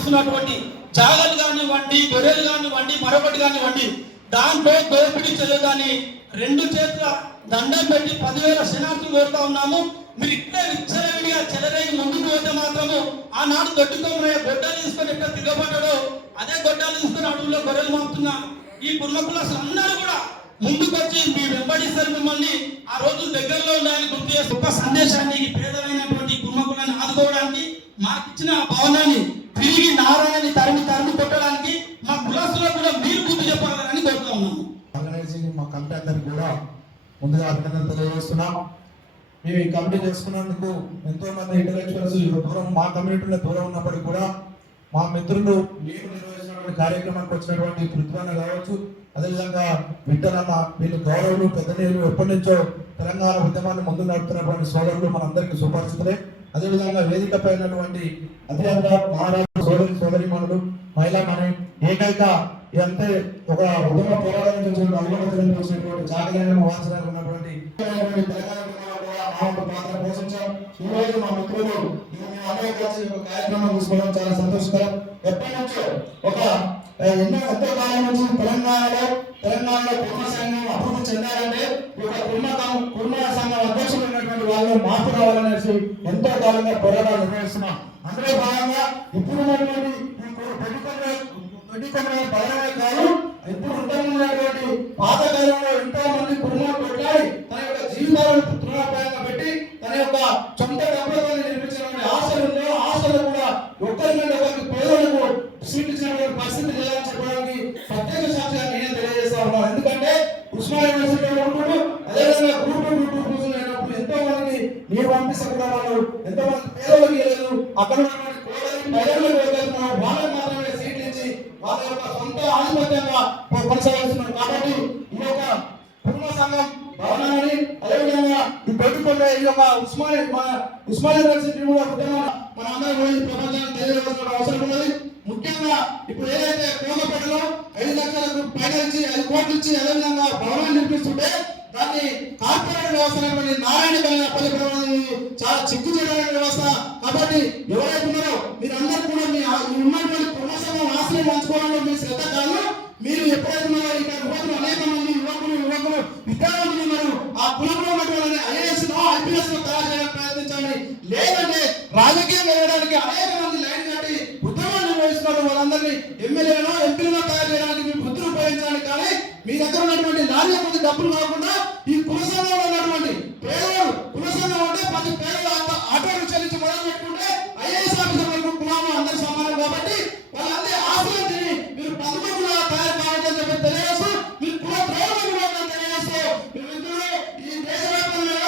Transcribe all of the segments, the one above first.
ఇస్తున్నటువంటి జాగాలు కానివ్వండి, గొర్రెలు కానివ్వండి, మరొకటి కానివ్వండి, దాంట్లో దోపిడీ చేయగాని 2 చేతుల దండం పెట్టి 10,000 శనార్థులు కోరుతా ఉన్నాము. మీరు ఇట్లే విచ్చలవిడిగా చెలరేగి ముందుకు పోతే మాత్రము ఆనాడు దొడ్డుకొమ్మరయ్య గొడ్డలు తీసుకొని ఎట్లా తిరగబడ్డాడో అదే గొడ్డలు తీసుకొని అడవుల్లో గొర్రెలు మాపుతున్న ఈ కుర్మకులాసులు అందరూ కూడా ముందుకొచ్చి మీ వెంబడిస్తారు. మిమ్మల్ని ఆ రోజు దగ్గరలో ఉండాలని గుర్తు చేసి ఒక సందేశాన్ని ఈ పేదలైనటువంటి కుర్మకులను ఆదుకోవడానికి మాకిచ్చిన ఆ భవనాన్ని తిరిగి నారాయణని తరిమి కొట్టడానికి మా కులాసులకు కూడా మీరు గుర్తు చెప్పాలని కోరుతా ఉన్నాము. ఆర్గనైజింగ్ మా కమిటీ అందరికి కూడా ముందుగా అభినందనలు తెలియజేస్తున్నాం. మేము ఈ కమిటీ చేసుకున్నందుకు ఎంతో మంది ఇంటలెక్చువల్స్ దూరం, మా కమ్యూనిటీలో దూరం ఉన్నప్పటికీ కూడా మా మిత్రులు మేము నిర్వహించినటువంటి కార్యక్రమానికి వచ్చినటువంటి పృథ్వన్న కావచ్చు, అదేవిధంగా విఠలన్న, వీళ్ళు గౌరవులు పెద్దలు ఎప్పటి నుంచో తెలంగాణ ఉద్యమాన్ని ముందు నడుపుతున్నటువంటి సోదరులు మనందరికీ సుపరిచితులే. అదేవిధంగా వేదిక పైనటువంటి అదేవిధంగా మహారాజు సోదరిమణులు, మహిళా మని ఏకైక ఇదంతే ఒక ఉద్యమ పోరాటం చేసినటువంటి జాగ్రత్త వాచనాలు ఉన్నటువంటి పాత్ర పోషించాం. ఈ రోజు మా మిత్రులు అందరూ కలిసి ఒక కార్యక్రమం తీసుకోవడం చాలా సంతోషకరం. ఎప్పటి నుంచో ఎంతో కాలం నుంచి తెలంగాణలో కుర్మ సంఘం అభివృద్ధి చెందాలంటే ఒక కుర్మ సంఘం అధ్యక్షులు ఉన్నటువంటి వాళ్ళు మార్పు రావాలనేసి ఎంతో కాలంగా పోరాటాలు నిర్వహిస్తున్నాం. అందులో భాగంగా ఇప్పుడు ఉన్నటువంటి బలమే కాదు, ఇప్పుడు ఉన్నటువంటి పాత కాలంలో ఎంతో మంది కుటుంబాలు కొట్లాడి తన యొక్క జీవితాలను తృణప్రాయంగా పెట్టి తన యొక్క సొంత డబ్బులతో నిర్మించినటువంటి ఆశలు కూడా ఒక్కరికంటే ఒకరికి పేదలకు సృష్టించినటువంటి పరిస్థితి లేదని చెప్పడానికి ప్రత్యేక సాక్ష్యాన్ని నేను తెలియజేస్తా ఉన్నాను. ఎందుకంటే ఉస్మానియా యూనివర్సిటీలో ఉన్నప్పుడు అదేవిధంగా గ్రూప్ అయినప్పుడు ఎంతో మందికి నీరు పంపిస్తే కూడా వాళ్ళు ఎంతో మంది పేదలకు లేదు. అక్కడ ఉన్నటువంటి వాళ్ళకి మాత్రమే సీట్లు ఇచ్చి వాళ్ళ యొక్క సొంత ఆధిపత్యంగా కొనసాగిస్తున్నారు. కాబట్టి ఈ యొక్క కుటుంబ సంఘం భవనాన్ని అదేవిధంగా ఈ పెట్టుకునే ఈ యొక్క ఉస్మానియా యూనివర్సిటీ కూడా మన అందరూ ప్రపంచానికి తెలియజేయాల్సిన అవసరం ఉన్నది. ముఖ్యంగా ఇప్పుడు ఏదైతే కోమపేటలో 5 లక్షలకు పైన ఇచ్చి 5 కోట్లు ఇచ్చి అదేవిధంగా భవనాన్ని నిర్మిస్తుంటే దాన్ని కార్పొరేట్ వ్యవస్థ నారాయణ చాలా చిక్కు చేయడానికి వ్యవస్థ. కాబట్టి ఎవరైతే ఉన్నారో మీరు అందరూ కూడా మీ ఉన్నటువంటి కుటుంబ ఆశ్రయం పంచుకోవడంలో మీ శ్రద్ధ కాదు. మీరు ఎప్పుడైతే ఉన్నారో ఇక్కడ అనేక మంది యువకులు విద్యార్థులు ఉన్నారు. ఆ కులంలో ఉన్నటువంటి IAS IPS తయారు చేయడానికి ప్రయత్నించాలి. లేదంటే రాజకీయం వెళ్ళడానికి అనేక మంది లైన్ కట్టి ఉద్యమాలు నిర్వహిస్తున్నారు. వాళ్ళందరినీ ఎమ్మెల్యేలను ఎంపీలను తయారు చేయడానికి మీరు బుద్ధులు ఉపయోగించాలి. కానీ మీ దగ్గర ఉన్నటువంటి లారీ మంది డబ్బులు కాకుండా ఈ కుల సంఘంలో ఉన్నటువంటి పేదవాడు, కుల సంఘం అంటే 10 పేదలు ఆటోలు చెల్లించి మొదలు పెట్టుకుంటే IAS ఆఫీసర్ వరకు కులాము అందరూ సమానం. కాబట్టి వాళ్ళందరి ఆశలు తిని మీరు 11 తయారు కావాలని చెప్పి తెలియజేస్తూ మీరు కుల ద్రోహులు తెలియజేస్తూ మీ మిత్రులు ఈ దేశవ్యాప్తంగా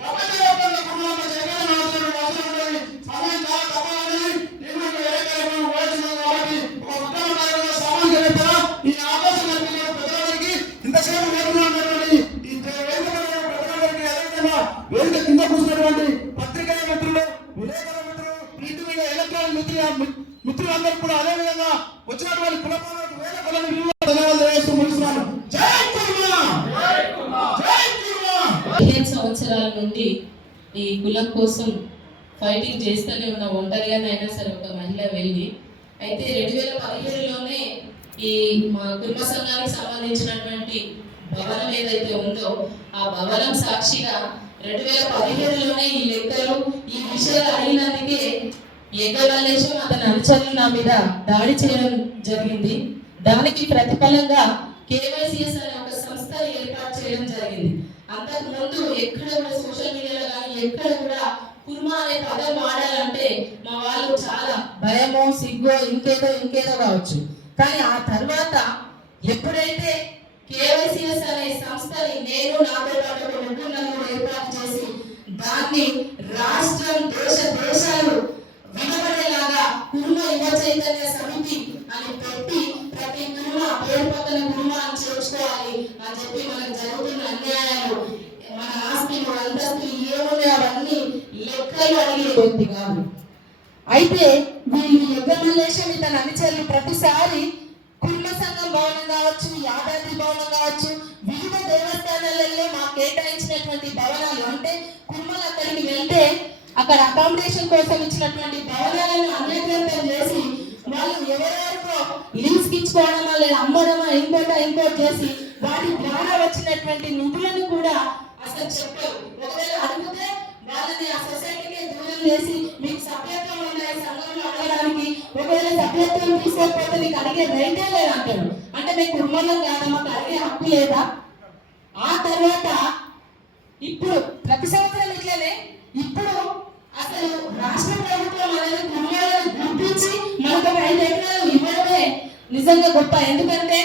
ప్రపంచవ్యాప్తంగా కుటుంబంలో జరగాలని అవసరం ఉంటుంది. సమయం చాలా తప్పని నేను కాబట్టి ఒక ఉద్యమ కార్యంలో సామాన్య చెప్తారా ఈ అవకాశం పెద్దవారికి ఇంతసేపు వేడుకున్నటువంటి ఈ వేదిక కింద కూర్చున్నటువంటి పత్రికా మిత్రులు, విలేకరుల మిత్రులు, ప్రింట్ మీడియా, ఎలక్ట్రానిక్ మిత్రులందరూ కూడా అదేవిధంగా వచ్చినటువంటి కులపాలకు వేల కొలను ధన్యవాదాలు తెలియజేస్తూ ముగిస్తున్నాను. జై కుర్మ! జై కుర్మ! 15 సంవత్సరాల నుండి ఈ కులం కోసం ఫైటింగ్ చేస్తూనే ఉన్న ఒంటరిగానైనా సరే ఒక మహిళ వెళ్ళి అయితే 2017లోనే ఈ మా కుటుంబ సంఘానికి సంబంధించినటువంటి భవనం ఏదైతే ఉందో ఆ భవనం సాక్షిగా 2017లోనే ఈ లెక్కలు ఈ విషయాలు అయినందుకే ఏకవల్లేశం అతని అనుచరులు నా మీద దాడి చేయడం జరిగింది. దానికి ప్రతిఫలంగా KYCS అనే ఒక సంస్థ ఏర్పాటు చేయడం జరిగింది. అంతకు ముందు ఎక్కడ కూడా సోషల్ మీడియాలో కానీ ఎక్కడ కూడా కుర్మా అనే పదం వాడాలంటే మా వాళ్ళు చాలా భయమో సిగ్గో ఇంకేదో కావచ్చు. కానీ ఆ తర్వాత ఎప్పుడైతే KYCS అనే సంస్థని నేను నాతో పాటు ఒక ముగ్గురు ఏర్పాటు చేసి దాన్ని రాష్ట్రం దేశాలు వినబడేలాగా కుర్మ యువ చైతన్య సమితి అని పెట్టి ప్రతి కుర్మ పేరు పక్కన కుర్మ అని చేర్చుకోవాలి అని చెప్పి మనకు జరుగుతున్న అన్యాయాలు, మన ఆస్తులు అంతస్తులు ఏమున్నాయి అవన్నీ లెక్కలు అడిగేది కాదు. అయితే వీళ్ళు యజ్ఞమల్లేశం తన అనుచరులు ప్రతిసారి కుర్మ సంఘం భవనం కావచ్చు, యాదాద్రి భవనం కావచ్చు, వివిధ దేవస్థానాలలో మాకు కేటాయించినటువంటి భవనాలు అంటే కుర్మలు అక్కడికి వెళ్తే అక్కడ అకామిడేషన్ కోసం ఇచ్చినటువంటి భవనాలను అన్యగ్రంథం చేసి వాళ్ళ అమ్మించుకోవడమా లేదా అమ్మడమా ఇంకోటి చేసి వాటి ద్వారా వచ్చినటువంటి నిధులను కూడా అసలు చెప్పరు. ఒకవేళ అడిగితే వాళ్ళని ఆ సొసైటీకి దూరం చేసి మీకు సభ్యత్వం ఉన్నాయి సంఘంలో అడగడానికి, ఒకవేళ సభ్యత్వం తీసుకోకపోతే నీకు అడిగే రైటే లేదంటాడు. అంటే మీకు కుటుంబంలో కాదా, మాకు అడిగే హక్కు లేదా? ఆ తర్వాత ఇప్పుడు ప్రతి సంవత్సరం ఇట్లనే ఇప్పుడు అసలు రాష్ట్ర ప్రభుత్వం అనేది కుటుంబాలను గుర్తించి మనకు 5 ఎకరాలు ఇవ్వడమే నిజంగా గొప్ప. ఎందుకంటే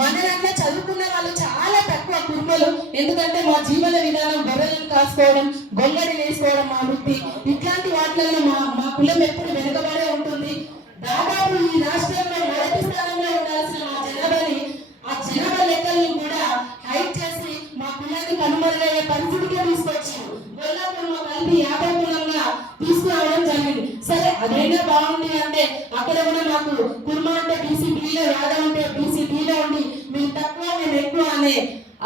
మన దాంట్లో చదువుకున్న వాళ్ళు చాలా తక్కువ కుటుంబాలు. ఎందుకంటే మా జీవన విధానం గొర్రెలను కాసుకోవడం, గొంగడి వేసుకోవడం మా వృత్తి, ఇట్లాంటి వాటిల్లో మా కులం ఎప్పుడు వెనుకబడే ఉంటుంది. దాదాపు ఈ రాష్ట్రంలో మొదటి స్థానంలో ఉండాల్సిన మా జనాభాని ఆ జనాభా లెక్కల్ని కూడా హైట్ చేసి మా కులాన్ని కనుమరుగయ్యే పరిస్థితికే తీసుకొచ్చారు. గొల్ల కులం కలిపి 50 కులంగా తీసుకురావడం జరిగింది. సరే అదైనా బాగుంది అంటే అక్కడ కూడా మాకు కుర్మ అంటే బీసీబీలో, యాదవ్ అంటే బీసీబీలో ఉండి మేము తక్కువ మేము ఎక్కువ అనే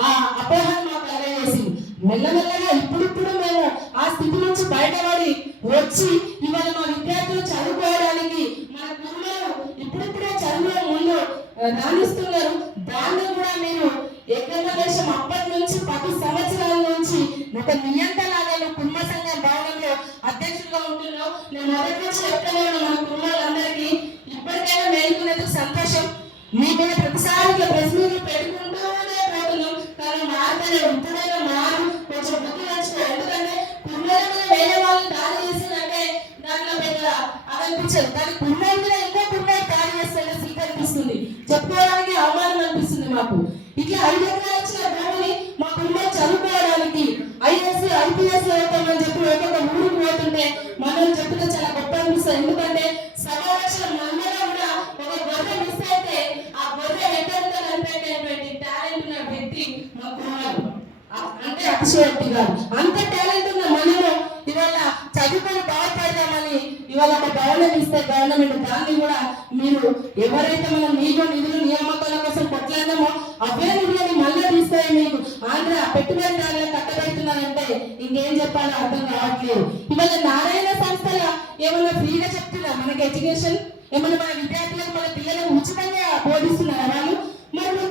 ఆ అపోహను మాకు కలగజేసింది. మెల్లమెల్లగా ఇప్పుడు మేము ఆ స్థితి నుంచి బయటపడి వచ్చి ఇవాళ మా విద్యార్థులు చదువుకోవడానికి మన కుర్మలు ఇప్పుడిప్పుడే చదువులో ముందు రాణిస్తున్నారు. దాన్ని కూడా మీరు ఏకదేశం అప్పటి నుంచి 10 సంవత్సరాల నుంచి ఒక నియంత్రణలాగా కుటుంబ సంఘం భవనంలో అధ్యక్షులుగా ఉంటున్నావు. నేను మొదటి నుంచి చెప్తున్నాను మన కుటుంబాలందరికీ ఇప్పటికైనా మేలుకునేందుకు సంతోషం. మీ మీద ప్రతిసారి ప్రెస్ మీట్లు పెట్టుకుంటూనే పోతున్నాం, కానీ మారుతూనే ఇప్పుడైనా మారు కొంచెం బుద్ధి నచ్చుకో. ఎందుకంటే కుటుంబాల మీద వేరే వాళ్ళు దాడి చేసిందంటే దాంట్లో పెద్ద అనిపించదు, కానీ కుటుంబం మీద ఇంకో కుటుంబం దాడి చేస్తే స్వీకరిస్తుంది, చెప్పుకోవడానికి అవమానం అనిపిస్తుంది మాకు. ఇట్లా 5 ఎకరాలు వచ్చిన భూమిని మా కుటుంబం చదువుకోవడానికి ఐఏఎస్ ఐపీఎస్ అవుతామని చెప్పి ఒక్కొక్క ఊరికి పోతుంటే మనం చెప్తే చాలా గొప్ప అనిపిస్తుంది. ఎందుకంటే సమావేశం మనలో కూడా ఒక గొర్రె మిస్ అయితే ఆ గొర్రె వెంటనే కనిపెట్టేటువంటి టాలెంట్ ఉన్న వ్యక్తి మా కుటుంబాలు. అంటే అతిశయోక్తి కాదు, అంత టాలెంట్ ఉన్న మనము ఇవాళ చదువుకొని బాగుపడదామని ఇవాళ ఒక భవనం ఇస్తే గవర్నమెంట్ దాన్ని కూడా మీరు ఎవరైతే మనం నిధులు నియామకాల కోసం కొట్లాడినామో అవే నిధులని మళ్ళీ తీసుకొని మీకు ఆంధ్ర పెట్టుబడిదారులకు కట్టబెడుతున్నారంటే ఇంకేం చెప్పాలో అర్థం కావట్లేదు. ఇవాళ నారాయణ సంస్థలో ఏమన్నా ఫ్రీగా చెప్తున్నా మనకి ఎడ్యుకేషన్, ఏమన్నా మన విద్యార్థులకు మన పిల్లలకు ఉచితంగా బోధిస్తున్నారా వాళ్ళు? మరి మీరు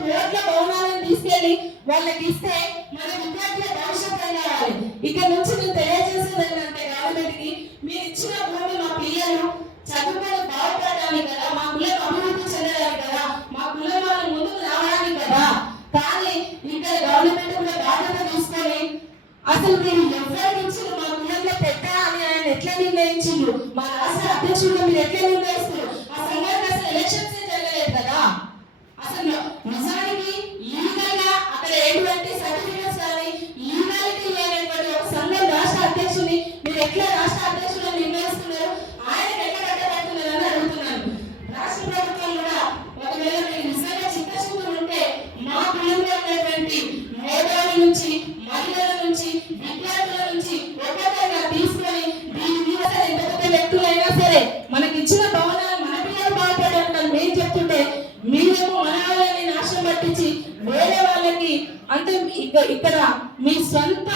కోట్ల భవనాలను తీసుకెళ్లి వాళ్ళకి ఇస్తే మన విద్యార్థుల భవిష్యత్తు ఏం కావాలి? ఇక్కడ నుంచి నేను తెలియజేసేది ఏంటంటే గవర్నమెంట్ కి మీరు ఇచ్చిన భూమి మా పిల్లలు చదువుకొని బాగుపడడానికి కదా, మా కులం అభివృద్ధి చెందడానికి కదా, మా కులం వాళ్ళు ముందుకు రావడానికి కదా. కానీ ఇక్కడ గవర్నమెంట్ కూడా బాధ్యత తీసుకొని అసలు మీరు ఎవరికి ఇచ్చిండ్రు, మా కులంలో పెద్ద అని ఆయన ఎట్లా నిర్ణయించిండ్రు, మా రాష్ట్ర అధ్యక్షుడు మీరు ఎట్లా నిర్ణయిస్తారు? ఆ సంఘానికి అసలు ఎలక్షన్స్ జరగలేదు కదా. అసలు నిజానికి లీగల్ గా అక్కడ ఎటువంటి సర్టిఫికెట్స్ కానీ లీగాలిటీ లేనటువంటి ఒక సంఘం రాష్ట్ర అధ్యక్షుని మీరు ఎట్లా రాష్ట్ర అధ్యక్షుడు నిర్ణయిస్తున్నారు? ఆయన ఎట్లా కట్టబడుతున్నారు అని అడుగుతున్నాను. రాష్ట్ర ప్రభుత్వం కూడా ఒకవేళ మీరు నిజంగా చిత్తశుద్ధి ఉంటే మా కులంలో ఉన్నటువంటి మేధావుల నుంచి, మహిళల నుంచి, విద్యార్థుల నుంచి ఒక్కొక్కగా తీసుకొని దీని మీద ఎంత పెద్ద వ్యక్తులైనా సరే మనకి ఇచ్చిన భవనాలు మన పిల్లలు బాగుపడాలి మేము చెప్తుంటే మీరేమో మన వాళ్ళని నాశనం పట్టించి వేరే వాళ్ళకి అంటే ఇక్కడ మీ సొంత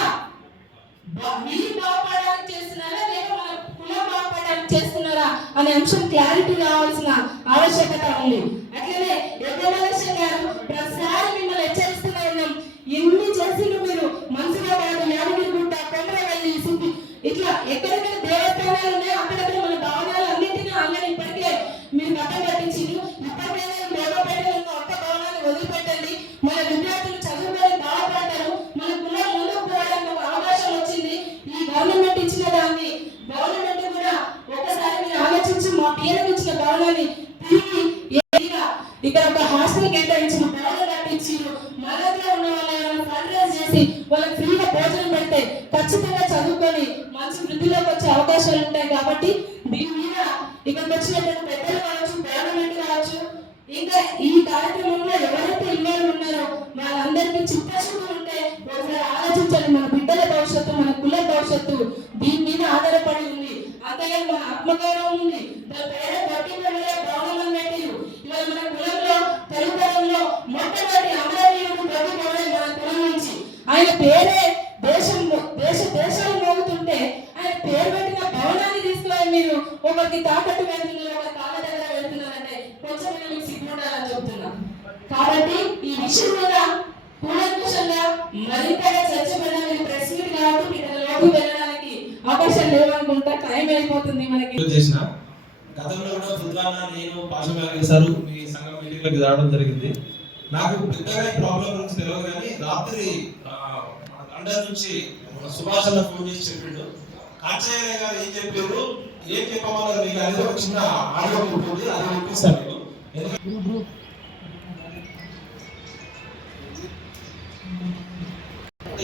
మీరు బాగుపడడానికి చేస్తున్నారా లేక మన కులం బాగుపడడానికి చేస్తున్నారా అనే అంశం క్లారిటీ కావాల్సిన ఆవశ్యకత ఉంది. అట్లనే ఎర్రమల్లేశ్వర గారు ప్రతిసారి మిమ్మల్ని హెచ్చరిస్తూనే ఉన్నాం, ఎన్ని చేసిండ్రు మీరు మనసులో వాడు యాదగిరిగుట్ట, కొమరవెల్లి, సిద్ధి ఇట్లా ఎక్కడెక్కడ దేవస్థానాలు ఉన్నాయో అక్కడక్కడ మన భవనాలు అన్నింటినీ ఆల్రెడీ ఇప్పటికే మీరు కట్ట కట్టించిండ్రు. ఇప్పటికైనా లోపేటలో ఉన్న ఒక్క భవనాన్ని వదిలిపెట్టండి, మన విద్యార్థులు చదువుకొని బాగుపడ్డారు, మన కులం ముందుకు పోవడానికి ఒక అవకాశం వచ్చింది. ఈ గవర్నమెంట్ ఇచ్చిన దాన్ని గవర్నమెంట్ కూడా ఒకసారి మీరు ఆలోచించి మా పిల్లలకు ఇచ్చిన భవనాన్ని తిరిగి ఇక్కడ ఒక హాస్టల్ కేటాయించిన భవనం కట్టించారు. మన దగ్గర ఉన్న వాళ్ళని ఫండ్ రైజ్ చేసి వాళ్ళకి ఫ్రీగా భోజనం పెడితే ఖచ్చితంగా చదువుకొని మంచి వృద్ధిలోకి వచ్చే అవకాశాలు ఉంటాయి. కాబట్టి దీని మీద ఇక్కడికి వచ్చినటువంటి పెద్దలు కావచ్చు, గవర్నమెంట్ కావచ్చు, ఇంకా ఈ కార్యక్రమంలో ఎవరైతే ఇన్వాల్వ్ ఉన్నారో వాళ్ళందరికీ చిత్తశుద్ధి ఉంటే ఒకసారి ఆలోచించండి. మన బిడ్డల భవిష్యత్తు, మన కుల భవిష్యత్తు దీని మీద ఆధారపడి ఉంది. అంతేగా మన ఆత్మగౌరవం ఉంది. దాని పేరే భవనం పెట్టిరు. ఇవాళ మన కులంలో తెలుగులో మొట్టమొదటి అమరవీరుడు ప్రభుత్వం మన కులం నుంచి ఆయన పేరే దేశాలు మోగుతుంటే ఆయన పేరు పెట్టిన భవనాన్ని తీసుకుని మీరు ఒకరికి తాకట్టు వెళ్తున్నారు, ఒక కాళ్ళ దగ్గర వెళ్తున్నారంటే కొంచెం మీకు కాబట్టి ఈ విషయం మీద కూలంకుషంగా మరింతగా చర్చ పెట్టడానికి ప్రెస్ మీట్ కాబట్టి లోకి వెళ్ళడానికి అవకాశం లేవనుకుంటా. టైం అయిపోతుంది మనకి. చేసిన గతంలో కూడా రుద్రాన్న నేను పాషమయ్య సార్ మీ సంఘం మీటింగ్లోకి రావడం జరిగింది. నాకు పెద్దగా ఈ ప్రాబ్లం గురించి తెలియదు కానీ రాత్రి లండన్ నుంచి సుభాష్ అన్న ఫోన్ చేసి చెప్పిండు, కాంచయ్య గారు ఏం చెప్పారు, ఏం చెప్పమన్నారు మీకు అనేది ఒక చిన్న ఆడియో ఉంటుంది, అది వినిపిస్తాను మీకు.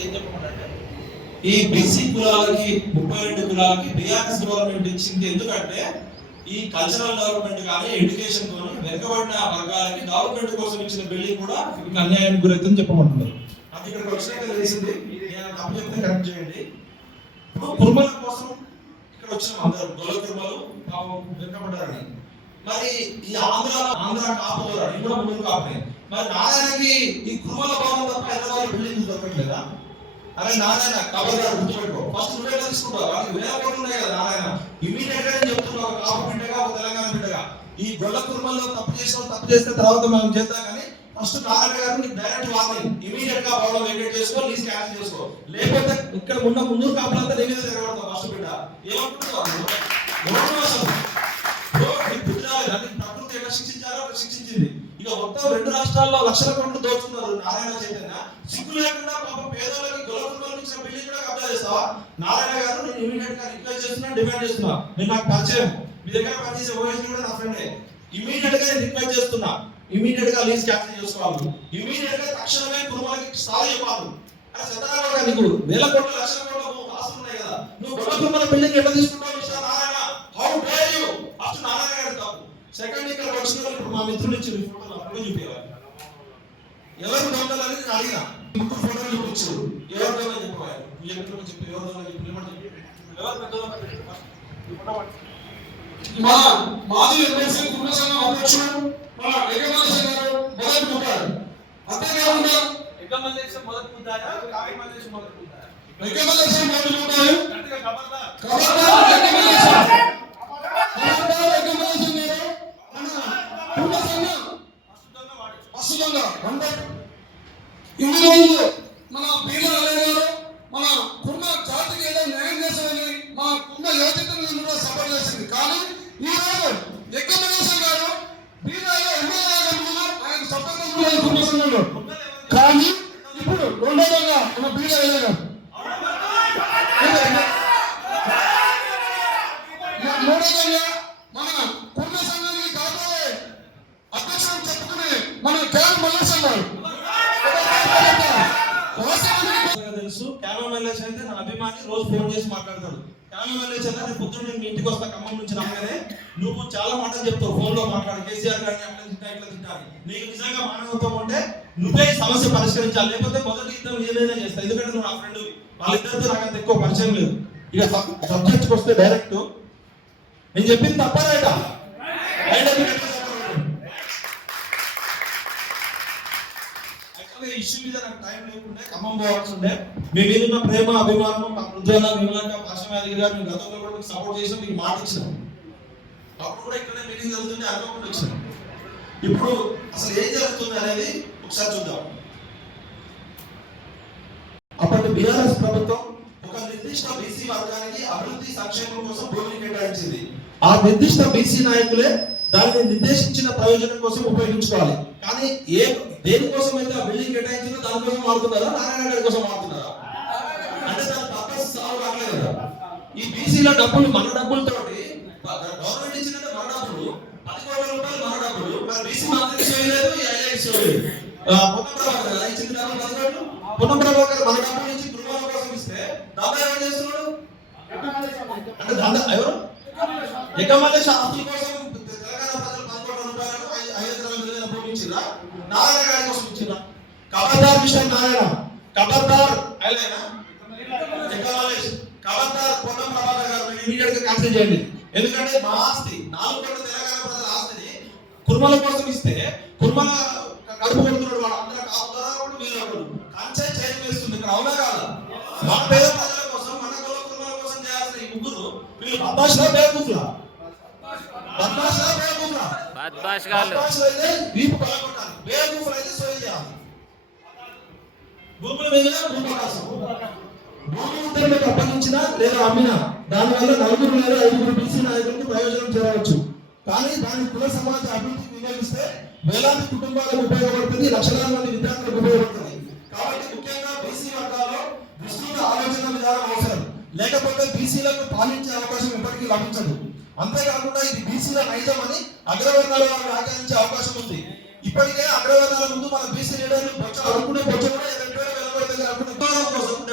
ఏం చెప్పమంటే ఈ బీసీ కులాలకి 32 కులాలకి బీఆర్ఎస్ గవర్నమెంట్ ఇచ్చింది ఎందుకంటే ఈ కల్చరల్ డెవలప్మెంట్ కానీ ఎడ్యుకేషన్ కానీ వెనుకబడిన వర్గాలకి డెవలప్మెంట్ కోసం ఇచ్చిన బిల్డింగ్ కూడా మీకు అన్యాయానికి గురవుతుందని చెప్పమంటున్నారు. నాకు ఇక్కడికి వచ్చినాక తెలిసింది, నేను తప్పు చెప్తే కరెక్ట్ చేయండి. ఇప్పుడు కుర్మల కోసం ఇక్కడ వచ్చిన అందరూ గొల్ల కుర్మలు వెనుకబడ్డారని, మరి ఈ ఆంధ్ర కాపులు అది కూడా ముందు కాపే, మరి నారాయణకి ఈ కుర్మల భవనం తప్ప హైదరాబాద్ బిల్డింగ్ దొరకట్లేదా? అరే నారాయణ కబర్దారు గుర్తుపెట్టుకో, ఫస్ట్ నువ్వే తెలుసుకుంటావు. వాళ్ళకి వేల కోట్లు ఉన్నాయి కదా నారాయణ, ఇమీడియట్ గా నేను చెప్తున్నా, ఒక కాపు బిడ్డగా ఒక తెలంగాణ బిడ్డగా ఈ గొల్ల కుర్మల్లో తప్పు చేస్తే తర్వాత మనం చేద్దాం, కానీ ఫస్ట్ నారాయణ గారు నీకు డైరెక్ట్ వార్నింగ్, ఇమీడియట్ గా భవనం వెకేట్ చేసుకో, లీజ్ క్యాన్సిల్ చేసుకో, లేకపోతే ఇక్కడ ఉన్న ముందు కాపులంతా నీ మీద తిరగబడతావు. ఫస్ట్ బిడ్డ ఏమంటున్నావు ప్రకృతి ఎలా శిక్షించారో అక్కడ శిక్షించింది. ఇక మొత్తం 2 రాష్ట్రాల్లో లక్షల కోట్లు దోచుకున్నారు నారాయణ చైతన్య. సిగ్గు లేకుండా పాపం పేదలకి గొల్లకుర్మలకు ఇచ్చిన బిల్డింగ్ కూడా కబ్జా చేస్తావా? నారాయణ గారు నేను ఇమీడియట్ గా రిక్వెస్ట్ చేస్తున్నా, డిమాండ్ చేస్తున్నా, మీరు నాకు పరిచయం, మీ దగ్గర పనిచేసే ఓఎస్ కూడా నా ఫ్రెండే, ఇమీడియట్ గా నేను రిక్వెస్ట్ చేస్తున్నా, ఇమీడియట్ గా లీజ్ క్యాన్సిల్ చేసుకోవాలి, ఇమీడియట్ గా తక్షణమే కుర్మలకి సాగు చెప్పాలి. అరే సత్యనారాయణ గారు నీకు వేల కోట్ల లక్షల కోట్ల ఆస్తులు ఉన్నాయి కదా, నువ్వు గొల్లకుర్మల బిల్డింగ్ ఎట్లా తీసుకుంటావు mister Narayana? How dare you? First Narayana గారు తప్పు. సెకండ్ ఇక్కడ వచ్చిన వాళ్ళు ఇప్పుడు మా మిత్రులు ఇచ్చిన ఫోటోలు అప్పుడు చూపించాలి, ఎవరు దొంగలని నేను అడిగినా, ముగ్గురు ఫోటోలు చూపించారు, ఎవరు దొంగ చెప్పారు, మీ ఎప్పుడు చెప్పి ఎవరు దొంగ చెప్పి ఎవరు పెద్ద మా మాజీ ఎమ్మెల్సీ కుటుంబ సంఘం అధ్యక్షుడు మన ఏకమల్లేశం గారు మొదటి ముద్దారు. అంతేకాకుండా ఏకమల్లేశం మొదటి ముద్దారా, కావ్యమల్లేశం మొదటి ముద్దారా? ఏకమల్లేశం మొదటి ముద్దారు. ఖబర్దార్ ఖబర్దార్ ఏకమల్లేశం గారు మన కుటుంబ సంఘం అస్తుతంగా ఇన్ని రోజులు మన బీదర్ అలయ్య గారు మన కుటుంబ జాతికి ఏదో న్యాయం చేశారని మా కుటుంబ యువచైతన్యం కూడా సపోర్ట్ చేసింది. కానీ ఈ రోజు ఏకమల్లేశం గారు బీదర్లో ఎమ్మెల్యే ఆయన సపోర్ట్ కుటుంబ సంఘంలో, కానీ ఇప్పుడు రెండోగా మన బీదర్ అలయ్య గారు, మూడోగా మన కుటుంబ సంఘానికి కాబోయే అధ్యక్షుడు చెప్పుకునే మన కేఎల్ మల్లేశం గారు. తెలుసు క్యానో మల్లేశం అయితే నా అభిమాని, రోజు ఫోన్ చేసి మాట్లాడతాడు. క్యానో మల్లేశం అయితే పొద్దున్న నేను ఇంటికి వస్తా ఖమ్మం నుంచి రాగానే, నువ్వు చాలా మాటలు చెప్తావు ఫోన్ లో మాట్లాడు, కేసీఆర్ గారిని అట్లా తింటా ఇట్లా తింటాను. నీకు నిజంగా మానవత్వం ఉంటే నువ్వే సమస్య పరిష్కరించాలి, లేకపోతే మొదటి యుద్ధం ఏదైనా చేస్తా, ఎందుకంటే నువ్వు నా ఫ్రెండ్. వాళ్ళిద్దరితో నాకు అంత ఎక్కువ పరిచయం లేదు. ఇక సబ్జెక్ట్కి వస్తే డైరెక్ట్ నేను చెప్పింది తప్పరేట ఇష్యూ మీద నాకు టైం లేకుంటే ఖమ్మం పోవాల్సి ఉండే. మీ మీద ఉన్న ప్రేమ అభిమానం మా రుద్రాల విమలంగా పాషమయ్య గారు మేము గతంలో కూడా మీకు సపోర్ట్ చేసాం, మీకు మాట ఇచ్చినాం. అప్పుడు కూడా ఇక్కడే మీటింగ్ జరుగుతుంటే అనుకోకుండా వచ్చినాం. ఇప్పుడు అసలు ఏం జరుగుతుంది అనేది ఒకసారి చూద్దాం. అప్పటి బీఆర్ఎస్ ప్రభుత్వం ఒక నిర్దిష్ట బీసీ వర్గానికి అభివృద్ధి సంక్షేమం కోసం భూమిని కేటాయించింది. ఆ నిర్దిష్ట బీసీ నాయకులే దానిని నిర్దేశించిన ప్రయోజనం కోసం ఉపయోగించుకోవాలి. కానీ దేనికోసం అయితే ఆ బిల్డింగ్ కేటాయించిందో దానికోసం వాడుతున్నారా, నారాయణ గారి కోసం వాడుతున్నారా? అంటే దాని పర్పస్ సాల్వ్ కావట్లేదు కదా. ఈ బీసీల డబ్బులు మన డబ్బులతోటి గవర్నమెంట్ ఇచ్చిందంటే మన డబ్బులు, 10 కోట్ల రూపాయలు మన డబ్బులు, మరి బీసీ మాత్రం చేయలేదు, ఈ ఐఐఎస్ చేయలేదు. పొన్నం ప్రభాకర్ కదా ఇచ్చింది డబ్బులు 10 కోట్లు. పొన్నం ప్రభాకర్ మన డబ్బులు ఇచ్చి కుటుంబాల కోసం ఇస్తే దందా ఏం చేస్తున్నాడు అంటే దందా ఎవరు ఏకమల్లేశం ఆస్తుల కోసం తెలంగాణ ప్రజలు 10 కోట్ల రూపాయలను 5 ఎకరాల భూమి ఇచ్చిరా, నారాయణ గారి కోసం ఇచ్చిరా? ఖబర్దార్ మిస్టర్ నారాయణ, ఖబర్దార్ అయినా ఏకమల్లేశం, ఖబర్దార్ పొన్నం ప్రభాకర్ గారు ఇమీడియట్ గా క్యాన్సిల్ చేయండి. ఎందుకంటే మా ఆస్తి 4 కోట్ల తెలంగాణ ప్రజల ఆస్తిని కుర్మల కోసం ఇస్తే కుర్మల కడుపు కొడుతున్నాడు వాడు, అందరూ కాపుతారు వీళ్ళు కంచె చేయడం వేస్తుంది ఇక్కడ, అవునా కాదా? మన పేద ప్రజల కోసం మన కుర్మల కోసం చేయాల్సిన ఈ ముగ్గురు వీళ్ళు బద్మాషులా బేవకూఫ్లా? బద్మాషులా బేవకూఫ్లా? బద్మాషులు అయితే వీపు పలగొట్టాలి, బేవకూఫులు అయితే సోయి చేయాలి. భూముల మీద భూప్రకాశం, భూమి ఇతరులకు అప్పగించినా లేదా అమ్మినా దానివల్ల 4 లేదా 5 బీసీ నాయకులకు ప్రయోజనం చేరవచ్చు. కానీ దాని కుల సమాజ అభివృద్ధికి వినియోగిస్తే వేలాది కుటుంబాలకు ఉపయోగపడుతుంది, లక్షలాది మంది విద్యార్థులకు ఉపయోగపడుతుంది. కాబట్టి ముఖ్యంగా బీసీ వర్గాల్లో విస్తృత ఆలోచన విధానం అవసరం, లేకపోతే బీసీలకు పాలించే అవకాశం ఎప్పటికీ లభించదు. అంతేకాకుండా ఇది బీసీల నైజం అని అగ్రవర్ణాల వారు వ్యాఖ్యానించే అవకాశం ఉంది. ఇప్పటికే అగ్రవర్ణాల ముందు మన బీసీ లీడర్లు అనుకునే బొచ్చ కూడా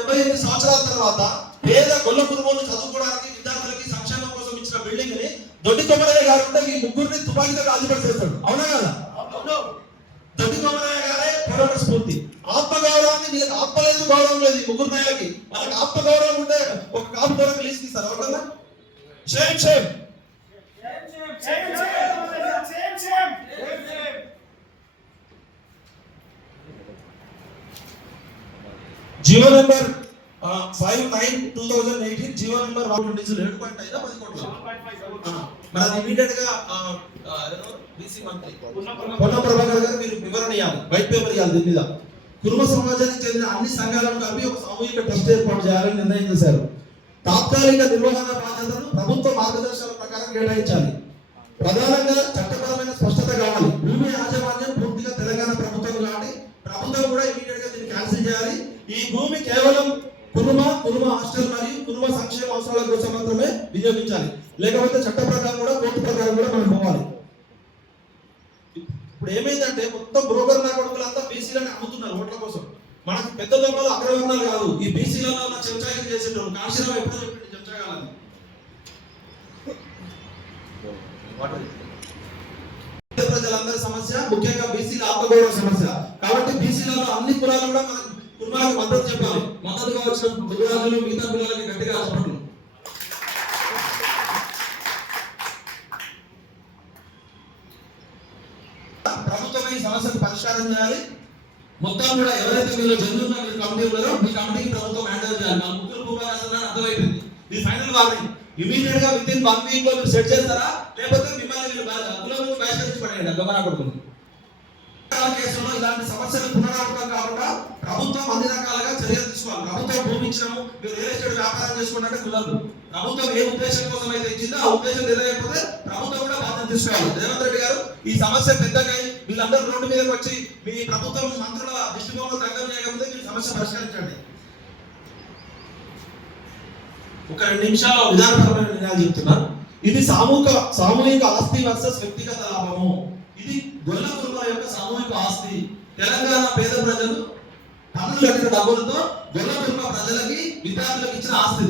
78 సంవత్సరాల తర్వాత పేద గొల్ల కుటుంబాలను చదువుకోవడానికి విద్యార్థులకి సంక్షేమం కోసం ఇచ్చిన బిల్డింగ్ ని దొడ్డి కొమరయ్య గారు ఉంటే ఈ ముగ్గురిని తుపాకీతో కాల్చిపడి చేస్తాడు. అవునా కదా? దొడ్డి కొమరయ్య గారే పోరాట స్ఫూర్తి. ఆత్మగౌరవాన్ని, వీళ్ళకి ఆత్మ లేదు, గౌరవం లేదు. ఈ ముగ్గురు నాయకులకి వాళ్ళకి ఆత్మగౌరవం ఉంటే ఒక కాపు గౌరవం లీజ్ తీస్తారు. అవునా? Shame shame GO number 59/2018 GO number 7.5 10 కోట్ల. మరి అది ఇమీడియట్ గా బీసీ మంత్రి పొన్న ప్రభాకర్ గారు మీరు వివరణ ఇవ్వాలి, వైట్ పేపర్ ఇవ్వాలి. దీని మీద కుటుంబ సమాజానికి చెందిన అన్ని సంఘాలను కలిపి ఒక సామూహిక ట్రస్ట్ ఏర్పాటు చేయాలని నిర్ణయం చేశారు. తాత్కాలిక నిర్వహణ బాధ్యతను ప్రభుత్వ మార్గదర్శకాల ప్రకారం కేటాయించాలి. ప్రధానంగా చట్టపరమైన స్పష్టత కావాలి. భూమి యాజమాన్యం పూర్తిగా తెలంగాణ ప్రభుత్వం కాబట్టి ప్రభుత్వం కూడా ఇమీడియట్ గా దీన్ని క్యాన్సిల్ చేయాలి. ఈ భూమి కేవలం కుటుంబ హాస్టల్ మరియు కుటుంబ సంక్షేమ అవసరాల కోసం మాత్రమే వినియోగించాలి. లేకపోతే చట్ట ప్రకారం కూడా, కోర్టు ప్రకారం కూడా మనం పోవాలి. ఇప్పుడు ఏమైందంటే మొత్తం బ్రోకర్ నా కొడుకులంతా బీసీలను అమ్ముతున్నారు ఓట్ల కోసం. మనకు పెద్ద దొంగలు అగ్రవర్ణాలు కాదు, ఈ బీసీలలో ఉన్న చెంచాయిలు చేసేటోళ్ళు. కాశీరావు ఎప్పుడో చెప్పింది చెంచాగాలని. ప్రజలందరి సమస్య, ముఖ్యంగా బీసీల ఆత్మగౌరవ సమస్య. కాబట్టి బీసీలలో అన్ని కులాలు కూడా మన కుటుంబాలకు మద్దతు చెప్పాలి. మద్దతుగా వచ్చిన గుజరాతులు మిగతా కులాలకి గట్టిగా ఆశపడరు. ప్రభుత్వం ఈ సమస్యకు పరిష్కారం చేయాలి. మొత్తం కూడా ఎవరైతే మీరు జనరల్ కమిటీ ఉన్నారో మీ కమిటీకి ప్రభుత్వం హ్యాండ్ ఓవర్ చేయాలి. మన ముగ్గురు భూభాగాలని అర్థమైపోయింది. ఇది ఫైనల్ వార్నింగ్. ఇమీడియట్ గా విత్ ఇన్ 1 వీక్ లో మీరు సెట్ చేస్తారా, లేకపోతే మిమ్మల్ని కులం బహిష్కరించి పడేయండి గమనా కొడుకుని. కేసులో ఇలాంటి సమస్యలు పునరావృతం కాకుండా ప్రభుత్వం అన్ని రకాలుగా చర్యలు తీసుకోవాలి. ప్రభుత్వం భూమి ఇచ్చినాము, మీరు రియల్ ఎస్టేట్ వ్యాపారం చేసుకుంటే కుదరదు. ప్రభుత్వం ఏ ఉద్దేశం కోసం అయితే ఇచ్చిందో ఆ ఉద్దేశం నెరవేరకపోతే ప్రభుత్వం కూడా బాధ్యత తీసుకోవాలి. రేవంత్ రెడ్డి గారు ఈ సమస్య పెద్దగా వీళ్ళందరూ రోడ్డు మీదకి వచ్చి మీ ప్రభుత్వం మంత్రుల దృష్టికోణంలో దగ్గర చేయకపోతే మీరు సమస్య పరిష్కరించండి. ఒక 2 నిమిషాలు విధానపరమైన నిర్ణయాలు చెప్తున్నారు. ఇది సామూహిక ఆస్తి వర్సెస్ వ్యక్తిగత లాభము. ఇది గొల్ల కుటుంబం యొక్క సామూహిక ఆస్తి. తెలంగాణ పేద ప్రజలు పన్నులు కట్టిన డబ్బులతో గొల్ల కుటుంబ ప్రజలకి, విద్యార్థులకు ఇచ్చిన ఆస్తి.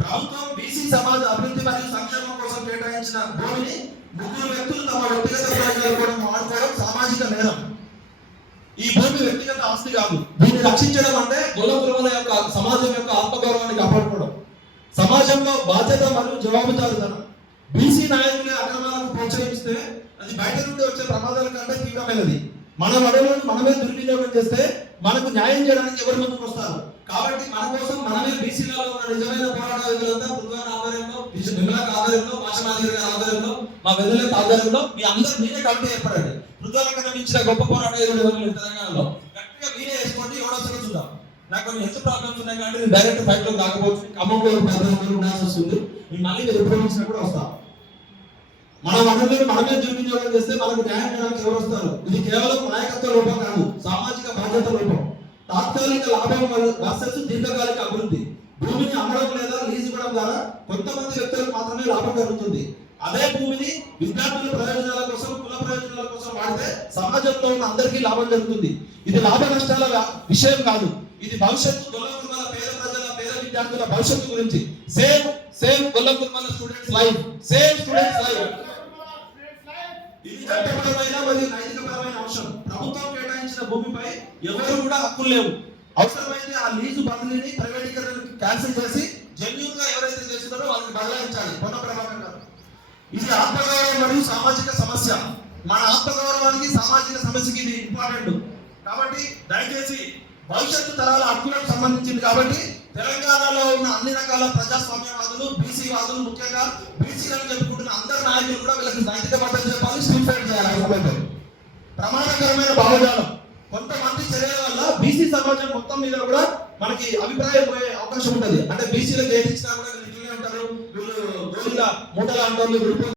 ప్రభుత్వం బీసీ సమాజ అభివృద్ధి మరియు సంక్షేమం కోసం కేటాయించిన భూమిని 3 వ్యక్తులు తమ వ్యక్తిగత ప్రయోజనాల కోసం వాడుకోవడం సామాజిక నేరం. ఈ భూమి వ్యక్తిగత ఆస్తి కాదు. దీన్ని రక్షించడం అంటే గొల్ల కుటుంబాల యొక్క సమాజం యొక్క ఆత్మగౌరవాన్ని కాపాడుకోవడం. సమాజంలో బాధ్యత మరియు జవాబుదారీతనం. బీసీ నాయకులే అక్రమాలను ప్రోత్సహిస్తే అది బయట నుండి వచ్చే ప్రమాదాల కంటే తీవ్రమైనది. మన అడవులను మనమే దుర్వినియోగం చేస్తే మనకు న్యాయం చేయడానికి ఎవరు ముందుకు వస్తారు? కాబట్టి మన కోసం మనమే బీసీలలో ఉన్న నిజమైన పోరాటాలంతా పృథ్వీనాథ్ ఆధ్వర్యంలో, విమలాక్ ఆధ్వర్యంలో, భాషమాదిరి గారి ఆధ్వర్యంలో, మా వెదలెత్ ఆధ్వర్యంలో మీ అందరూ మీరే కమిటీ ఏర్పడండి. పృథ్వీనాథ్ కన్నా మించిన గొప్ప పోరాటాలు ఎవరు తెలంగాణలో గట్టిగా మీరే వేసుకోండి. ఎవడొస్తారో చూద్దాం. నాకు కొన్ని హెల్త్ ప్రాబ్లమ్స్ ఉన్నాయి కాబట్టి డైరెక్ట్ ఫైట్ లో కాకపోవచ్చు, ఖమ్మంలో ఉండాల్సి వస్తుంది. మీరు మళ్ళీ మీరు ఎప్పుడు వచ్చినా కూడా వస్తాం. మన వనరులను మనమే దుర్వినియోగం చేస్తే మనకు న్యాయం చేయడానికి ఎవరు వస్తారు? ఇది కేవలం నాయకత్వ లోపం కాదు, సామాజిక బాధ్యత లోపం. తాత్కాలిక లాభం వర్సెస్ దీర్ఘకాలిక అభివృద్ధి. భూమిని అమ్మడం లేదా లీజు ఇవ్వడం ద్వారా కొంతమంది వ్యక్తులకు మాత్రమే లాభం కలుగుతుంది. అదే భూమిని విద్యార్థుల ప్రయోజనాల కోసం, కుల ప్రయోజనాల కోసం వాడితే సమాజంలో ఉన్న అందరికీ లాభం జరుగుతుంది. ఇది లాభ నష్టాల విషయం కాదు. ఇది భవిష్యత్తు గొల్ల కుటుంబాల పేద ప్రజల, పేద విద్యార్థుల భవిష్యత్తు గురించి. సేమ్ గొల్ల కుటుంబాల students life, same students life. ఇది చట్టపరమైన మరియు నైతికపరమైన అంశం. ప్రభుత్వం కేటాయించిన భూమిపై ఎవరు కూడా హక్కులు లేవు. అవసరమైతే ఆ లీజు బదిలీని, ప్రైవేటీకరణ క్యాన్సిల్ చేసి జెన్యూన్ గా ఎవరైతే చేస్తున్నారో వాళ్ళని బదలాయించాలి. పొన్న ప్రభాకర్ గారు, ఇది ఆత్మగౌరవం మరియు సామాజిక సమస్య. మన ఆత్మగౌరవానికి, సామాజిక సమస్యకి ఇది ఇంపార్టెంట్. కాబట్టి దయచేసి భవిష్యత్తు తరాల హక్కులకు సంబంధించింది కాబట్టి తెలంగాణలో ఉన్న అన్ని రకాల ప్రజాస్వామ్యవాదులు, బీసీ వాదులు, ముఖ్యంగా బీసీలను చెప్పుకుంటున్న అందరి నాయకులు కూడా వీళ్ళకి నైతిక మద్దతు చెప్పాలి, స్ట్రీట్ ఫైట్ చేయాలి. అవసరమైతే ప్రమాదకరమైన భావజాలం కొంతమంది చర్యల వల్ల బీసీ సమాజం మొత్తం మీద కూడా మనకి అభిప్రాయం పోయే అవకాశం ఉంటుంది. అంటే బీసీలకు ఏది ఇచ్చినా కూడా వీళ్ళు ఇట్లనే ఉంటారు, వీళ్ళు గోళీల మూటలు అంటారు,